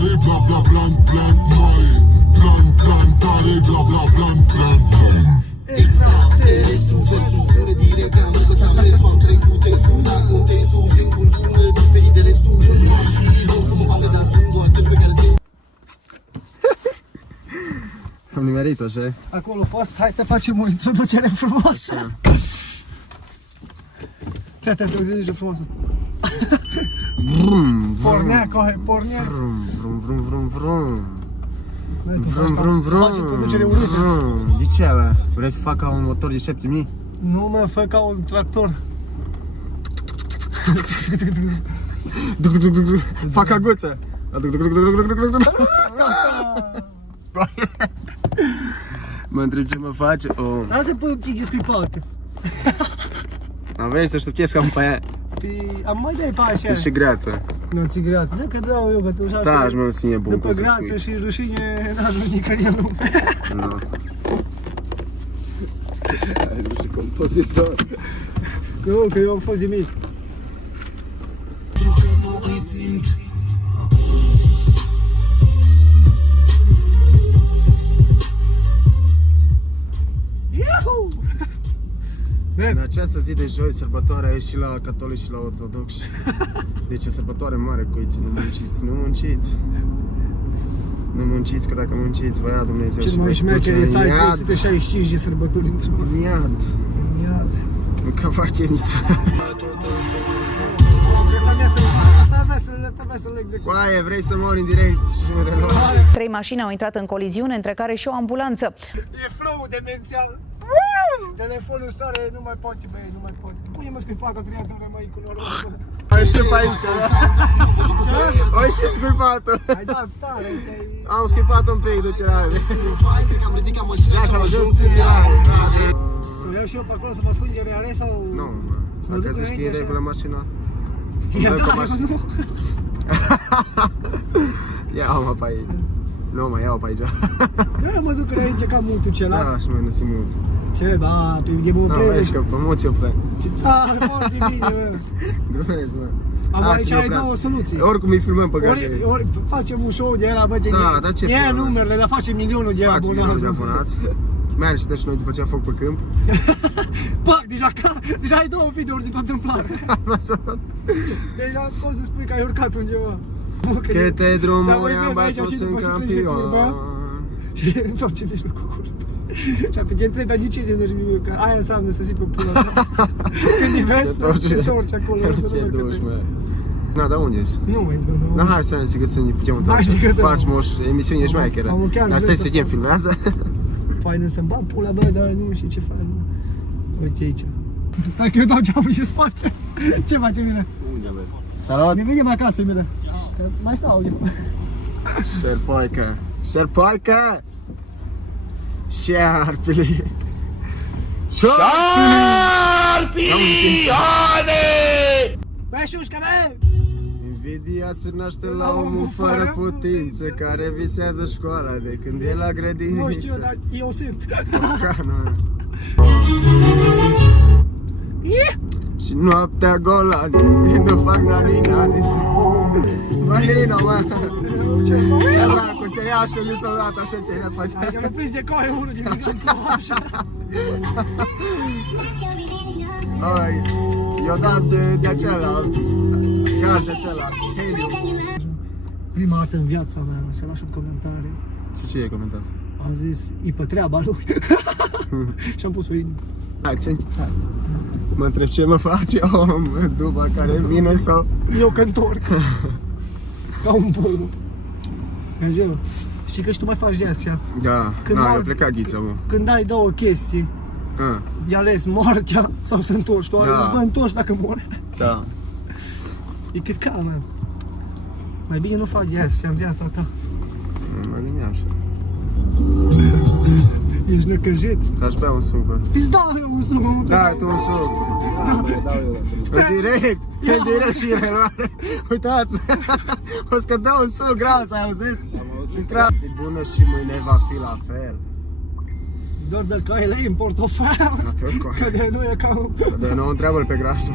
tare, bla bla plan, plan, mai. Plan, plan, tare, bla bla plan, plan, plan. Extraterestru versus spune direct că am învățat mersul, am trecut testul, dar contextul vin cum spune diferit de restul. Nu să mă vadă, dar sunt doar cel pe care țin. Am nimerit-o, așa? Acolo a fost, hai să facem o introducere frumoasă. Te gândești frumoasă. Pornea, cohe, pornea. Vrum, vrum, vrum, vrum. Vrum, vrum, vrum. Facem introducere urâtă. De ce, bă? Vrei să fac ca un motor de 7000? Nu mă, fă ca un tractor. Fac aguță. Mă întreb ce mă face. Hai să pui un pic de scuipată. Am venit să ștuchesc cam pe aia. Am mai dai pe așa. E și greață. Nu, ți greață. Dă că dau eu, că tu așa. Da, aș mă ține bun, după cum să greață spui. și rușine, n-ajungi nicăieri în lume. Nu. Ai nu știu compozitor. Că eu am fost de mic. Iuhu! În această zi de joi, sărbătoarea e și la catolici și la ortodoxi. Deci o sărbătoare mare, coiți, nu munciți, nu munciți. Nu munciți, că dacă munciți, vă ia Dumnezeu Cel și mai vă șmecher duce e să în ai iad. 365 de sărbători într-un În iad. iad. Ca vartienița. Asta vrea să-l execut. Coaie, vrei să mori în direct și în reluat? 3 mașini au intrat în coliziune, între care și o ambulanță. E flow demențial. Telefonul sare, nu mai poate, băi, nu mai poate. Pune-mă scuipatul, creatorul mai cu noroc. Ai și pe aici, da? Ai și scuipat-o. Ai dat tare, Am scuipat-o un pic, du-te la ele. Cred că am ridicat mășina Ia și și am au ajuns ajuns în în ea. să o iau și eu pe acolo să mă ascund de reale sau... Nu, mă. Dacă să știi în regulă mașina. Ia, Dă cu da, mașina. nu. Ia-o pe aici. Nu, mă, ia-o pe aici. Eu mă duc înainte ca multul celălalt. Da, și mai nu simt mult. Ce, ba, e bun Nu, play. vezi că promoție o plec. Foarte bine, mă. Glumesc, mă. Am Da, aici ține ai prea. două soluții. Oricum îi filmăm pe gajele. Ori facem un show de ăla, bă, de Da, dar ce ia filmăm? numerele, dar facem milionul de Faci milionul de abonați. abonați. Mergi și dă și noi după ce am făcut pe câmp. Pac, deja ai două videouri din întâmplare. Deja poți să spui că ai urcat undeva. Câte drumuri am aici bătut, și sunt după ce trece curba campion. și întorce mijlocul curba. Și apoi te întreb, dar de ce te întorci? Că aia înseamnă să zic pe pula ta. Când îi vezi, te întorci acolo. Ce duci, mă. Na, dar unde-s? Nu mai zic, Na, hai să ne zic că să ne putem Hai, zic că întoarce. da. Facem o emisiune șmecheră. Am chiar Dar stai vrut să vedem, filmează? Faină să-mi bag pula, bă, dar nu știu ce fain. Uite aici. Stai că eu dau geamul și spate. Ce face mine? Salut! Ne vedem acasă, mine. Că mai stau eu. Șerpoică! Șerpoică! Șarpili! Băi, șușcă, bă! Invidia se naște la omul fără putință, care visează școala de când e la grădiniță. Nu știu, dar eu sunt. Cana. Și noaptea golani, nu fac nani-nani. Marina, mă! Ia dracu, te ia și niciodată așa ce ne face. Aici l-a prins de coaie unul din exemplu, așa. Ai, eu dat de acela, gaz de acela, helium. Prima dată în viața mea, să lași un comentariu. Și ce ai comentat? Am zis, e pe treaba lui. Și am pus o inimă. Hai, țin. Mă întreb ce mă face om după care vine sau... Eu că întorc. Ca un bol. Dumnezeu, știi că și tu mai faci de astea. Da, Când da, mor- eu plecat ghița, mă. Când ai două chestii, de ales moartea sau să întorci. Tu Da. zici, bă, întorci dacă mori. Da. E căcat, mă. Mai bine nu faci de astea în viața ta. Mă gândeam și... Ești necăjit. Aș bea un suc, bă. Îți dau eu un suc, mă. Da, tu un suc. Da, bă, dau eu. În direct, în direct și reluare. Uitați, o să dau un suc gras, ai auzit? Am auzit. E bună și mâine va fi la fel. Doar de caile în portofel. Că de nu e ca, De nou întreabă-l pe grasul.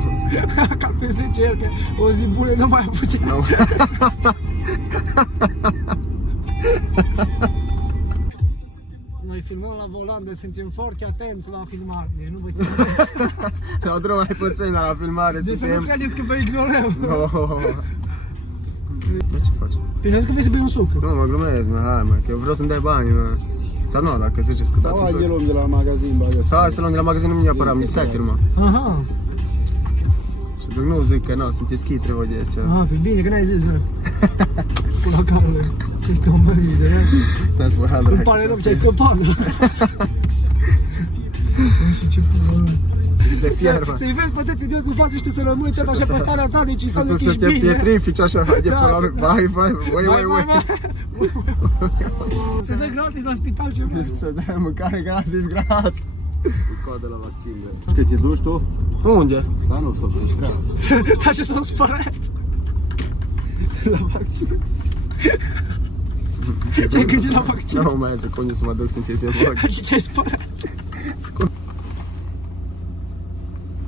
ca pe 10 că o zi bună nu mai putea. Nu. Noi filmăm la volan, deci suntem foarte atenți la filmare. Deci nu vă chinuiți. Dau drum mai puțin la filmare. Deci să nu suntem... credeți că vă ignorăm. Oh. Bă, ce faci? Bine, că vrei să bei un suc. Nu, mă glumesc, mă, hai, mă, că eu vreau să-mi dai bani, mă. Sau nu, dacă ziceți că dați să... luăm de la magazin, bă. Sau hai să luăm de la magazin, nu neapărat, mi se mă. Aha. Și nu zic că nu, sunteți chitri, vă de astea. Ah, pe bine, că n-ai zis, bă. Pula cameră. Ești o mărire, eh? Dați vă hală. Îmi pare rău ce ai scăpat. Nu știu ce pula. Ești de fier, mă. Să-i vezi pe toți idioți în față și tu să rămâi tot așa pe starea ta, deci Să înseamnă tu că să ești te bine. pietrifici așa, haide Da, pe la... da. Vai, vai, Se dă gratis la spital ceva. Să dai mâncare gratis, gras. Coadă la vaccin, bă. Că te duci tu? Unde? Da, nu, tot ești treabă. Da, ce s-a spărat. La vaccin. Ce-ai gândit la vaccin? Nu mai zic unde să mă duc să-mi ți se fac. Ce te-ai spărat?